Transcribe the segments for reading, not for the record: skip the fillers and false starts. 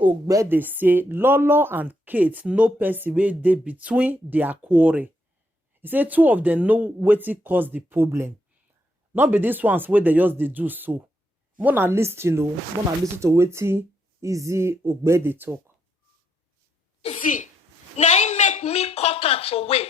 Ogbe they say Lolo and Kate no person wey dey between their quarrel. He say two of them know wetin cause the problem. Not be these ones where they just they do so. Mona listen, Mona listen to wetin Easy Ogbe they talk. Easy. Now he make me cut and away.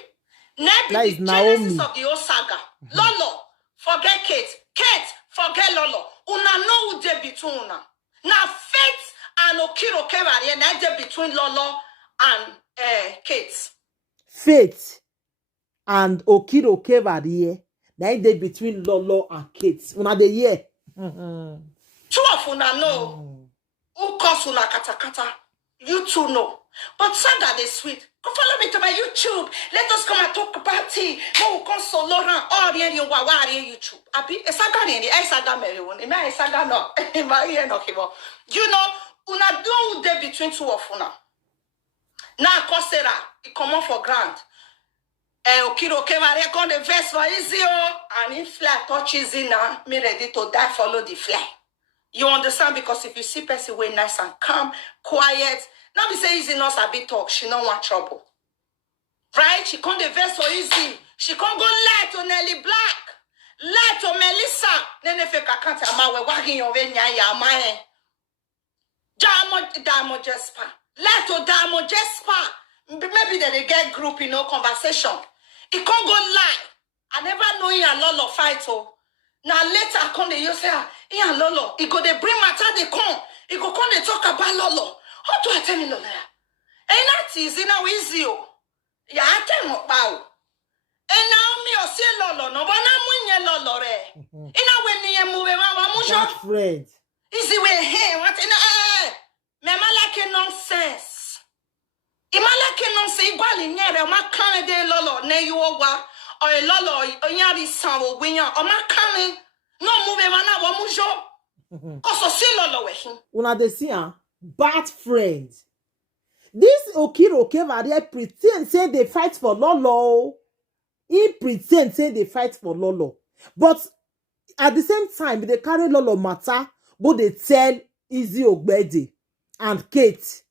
Now be That the is Naomi. genesis of the whole saga. Lolo, forget Kate. Kate, forget Lolo. Una know who dey between una. Now Faith and Okiro Kevare, now dey between Lolo and Kate. Faith and Okiro Kevarie, na dey between Lolo and Kate. Una dey hear? Two of una know who cause una kata. You two know. But saga they sweet. Come follow me to my YouTube. Let us come and talk about it. No, come so Laurent. All the you wawari YouTube. Abi, a saga ni, a saga meriwon. A saga no. You know, una do there between two of una. Now, Kosera, it come on for grant. Okiro Kevare con the verse for easy, and if fly touch easy now, me ready to die, follow the fly. You understand? Because if you see person way nice and calm, quiet, now we say easy not a bit talk, she don't want trouble. Right? She can't the verse for easy. She can't go lie to Nelly Black. Lie to Melissa. Then if you can't tell my way, walking your way, ya my Damo Jesper. Lie to Damo Jesper. Maybe they get group in no conversation. It can't go lie. I never know you and Lolo fight. Oh. Now later I come to you say, yeah, Lolo, he go they bring matter they come. He go come they talk about Lolo. How do I tell me Lolo? Ain't that easy now easy. Yeah, I tell you about. And now me or say Lolo, no, but now when you Lolo re. And now when you move That friend. easy way here. What in me like nonsense. Imalake nonsense. Igual nyere ma kan de Lolo ne you wa. Or a Lolo or yari san or winya or ma kan no move mana wa mujo. Cause say Lolo we him. Una dey see bad friends. This Okiro Kevarie pretend say they fight for Lolo. He pretend say they fight for Lolo. But at the same time, they carry Lolo matter, but they tell Easy Ogbede and Kate.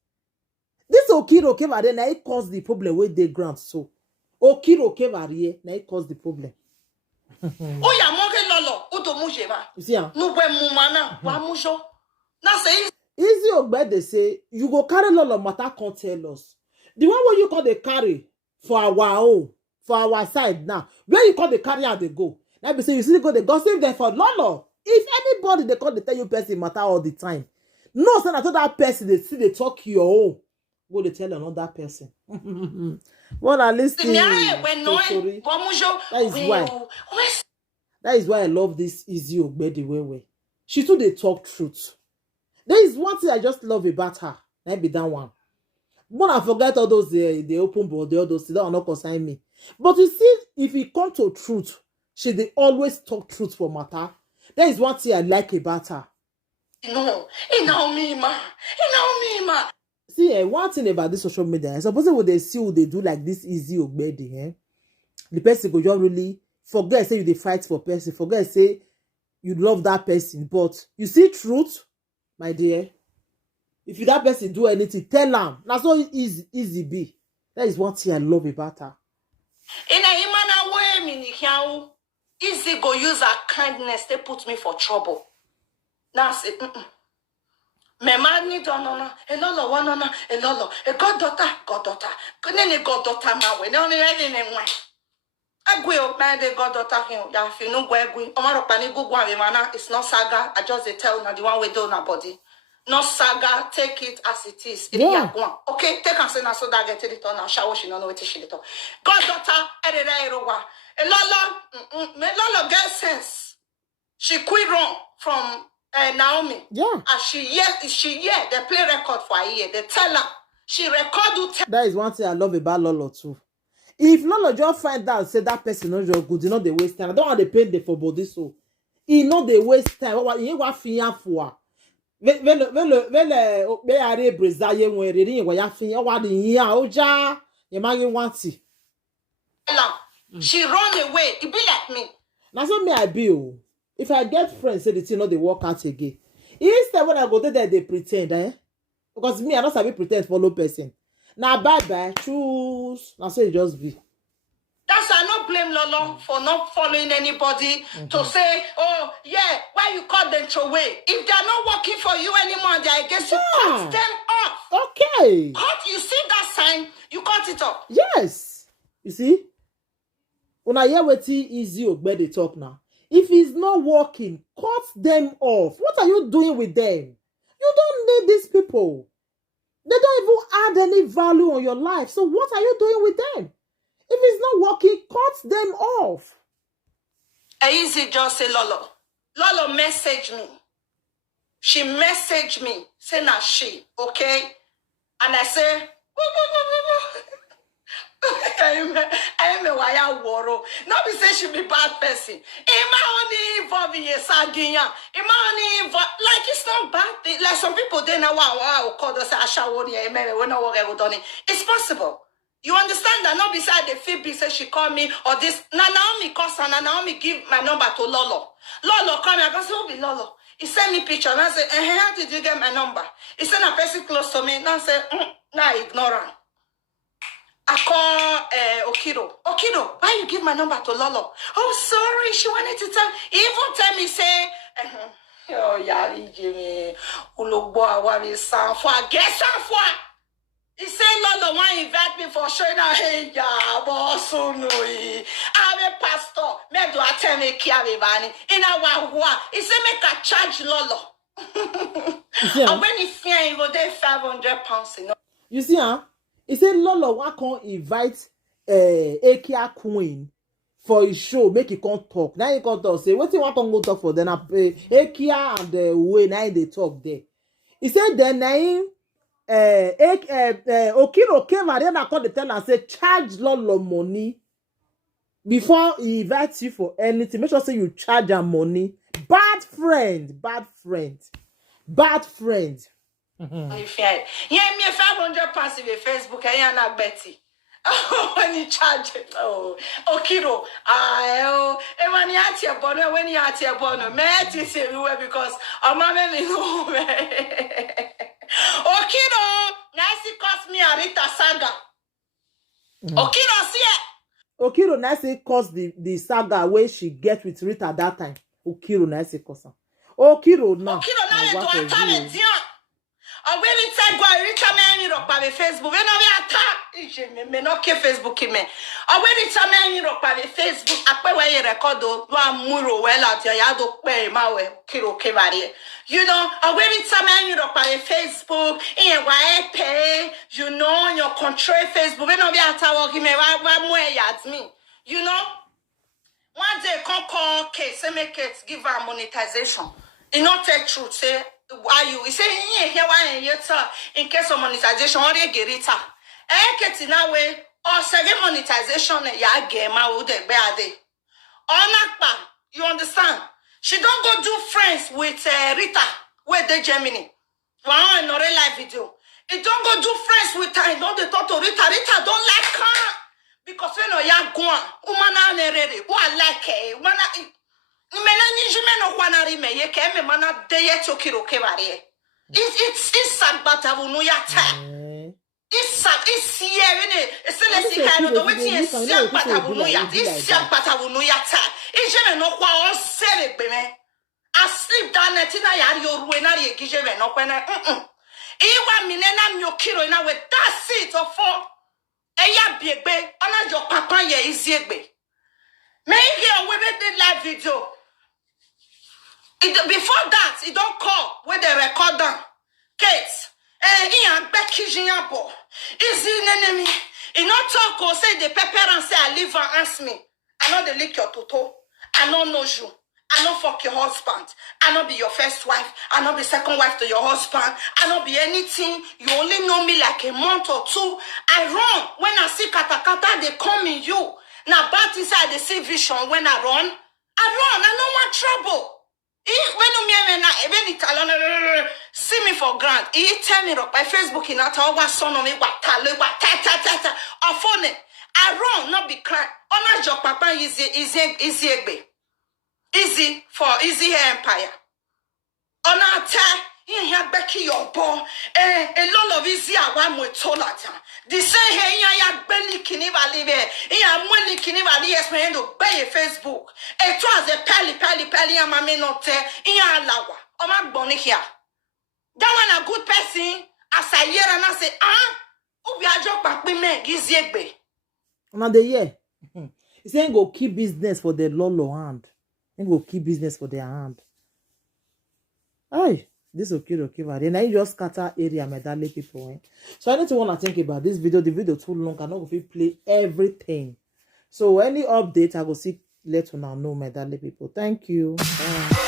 This Okiro Kevarie na it cause the problem with the ground. So Okiro Kevarie na it cause the problem. Oh ya moke Lolo, udo muje ba. You see No we mumana, wa mujo. Na say Easy Ogbede say you go carry Lolo matter can't tell us. The one where you call the carry for our own, for our side now. Where you call the carry and they go. Now be say you see go the gossip there for Lolo. If anybody they call they tell you person matter all the time. No, so that other person they see they talk your own. Go they tell another person. Well, at least when no wa mujo. That is why. That is why I love this Easy Ogbede way. She too they talk truth. There is one thing I just love about her. That be that one. When I forget all those the open board, all those that are not consign me. But you see, if it come to truth, she they always talk truth for matter. That is one thing I like about her. No, me ma. See, one thing about this social media, suppose when they see who they do like this Easy Ogbede, the person go just really forget say you they fight for person, forget say you love that person. But you see truth, my dear. If you that person do anything, tell them. That's so easy be. That is one thing I love about her. In a imana way, mini Easy go use her kindness. They put me for trouble. Now say, me man need no. A Lolo one no. A Lolo. A goddaughter. Couldn't goddaughter ma we. No, no. Agwe o man the goddaughter him. Ya fi no go agwe. Omaro pani go go ave mana. It's not saga. I just they tell na the one we do na body. No saga, take it as it is. Yeah. Okay, take and say na so that get it on now. Shower she no know what she did. Goddaughter, a Lolo get sense. She quit wrong from Naomi. Yeah. And she they play record for a year. They tell her she record. That is one thing I love about Lolo too. If Lolo just find out say that person not just good, you know they waste time. I don't want to pay them for body so. He know they waste time. What you want fiyan for? Vele be are Brazil when reading what you fiyan what the here oja. You might want it. She run away. It be like me. Now so me I be. If I get friends say the thing not they work out again. Instead when I go there they pretend Because me, I don't sabi pretend follow person. Now bye, choose. Now so it just be. That's why I not blame Lolo for not following anybody to say, oh, yeah, why you cut them away? If they're not working for you anymore, they're against you, cut them off. Okay. Cut, you see that sign, you cut it off. Yes. You see? When I hear what easy Ogbe they talk now. If it's not working, cut them off. What are you doing with them? You don't need these people. They don't even add any value on your life. So what are you doing with them? If it's not working, cut them off. Easy just say Lolo. Lolo message me. She messaged me, say na she, okay? And I say, I am a wire waro. Not be say she be bad person. Ima only involved in a saginya. Ima only involved, like it's not bad thing. Like some people they know wow call us Asha Wodi. We know what we done. It's possible. You understand that? Not beside the Phoebe say she call me or this. Now Naomi calls her. Now Naomi give my number to Lolo. Lolo come here. I go say, who be Lolo? He sent me picture. And I say, how did you get my number? He said a person close to me. Now I say, nah, ignore her. I call Okido. Okido, why you give my number to Lolo? Oh, sorry. She wanted to tell. He even tell me say, oh, yari Jimmy, ulugbo awari sanfwa, get sanfwa. He said, Lolo, why invite me for showing out? Hey, yeah, boss, no, I'm a pastor. Me do attend me kiavivani. In our war, he said, make a charge Lolo. And when he fear, he go there 500 pounds. You see, huh? He said, Lolo, why can't invite Akia Queen for his show, make it come talk. Now he come talk, say, what you want to go talk for? Then Akia and the way now they talk there. He said, then now Okiro came and then I called the teller and said, charge Lolo money before he invites you for anything. Make sure say you charge her money. Bad friend, bad friend, bad friend. Yeah, me 500 pounds in Facebook. I am not Betty. Oh, when you charge it, oh, Okiro, when you at your bono, when you at your bono, me is everywhere because I'm not me know. Okiro, nice cost me a Rita saga. Okiro, see it. Okiro nice cause the saga where she get with Rita that time. Okiro nice cause her. Okiro now. Okiro now you do a talent, yeah. When we say go reach a man in Europe by Facebook, when we attack, me not care Facebook me. When we say man in Europe by Facebook, I where you record do muro well out ya do pay my way kilo kevari. You know, when we say man in Europe by Facebook, in why pay, you know, you control Facebook. When we attack walking me, why more at me, you know. One day call case, make it give her monetization. It not take truth say. Why you say here why in case of monetization or you get it get na way or second monetization ya game would be ade on you understand she don't go do friends with Rita with the Gemini wow in a real live video it don't go do friends with her don't they talk to Rita don't like her because you know ya go umana nerere who like it it's sad, but I will know your time. It's sad, it's here, it's still a kind of waiting, it's sad, but I will know your it's sad, but I will know your time. It's just no one said it, baby. I sleep down at Tina, your way, not a given, no when I Ewa Minena, your kilo in our that seat or four. Eya big bay, honor your papa, ye is ye bay. Maybe a women did live video. Before that, it don't call where they record down. Kate, Ian Becky Jiabo. Is it enemy? It not talk or say the pepper and say I live and ask me. I know they lick your toto. I don't know you. I don't fuck your husband. I don't be your first wife. I don't be second wife to your husband. I don't be anything. You only know me like a month or two. I run. When I see katakata, they come in you. Now, bad inside they see vision when I run. I don't want trouble. When see me for grant, he tell me by Facebook in that our son of me what or phone. I run, not be crying. Oh my job, papa easy for easy empire. On our Here Becky your boy. A lot of easy one with Tolata. The same here, ya belly kiniva live. Ya money kiniva yes, man, to buy Facebook. It was a pally, and my not in lawa. Oh, my bonnie here. That one a good person. As I hear and I say, we are drop back with me, gizzy. Now the year. He saying go keep business for the lolo hand. And go keep business for their hand. Aye. This okay, then I just scatter area medali people. So I need to want to think about this video. The video too long. I not go play everything. So any update, I will see let you know medali people. Thank you. Bye.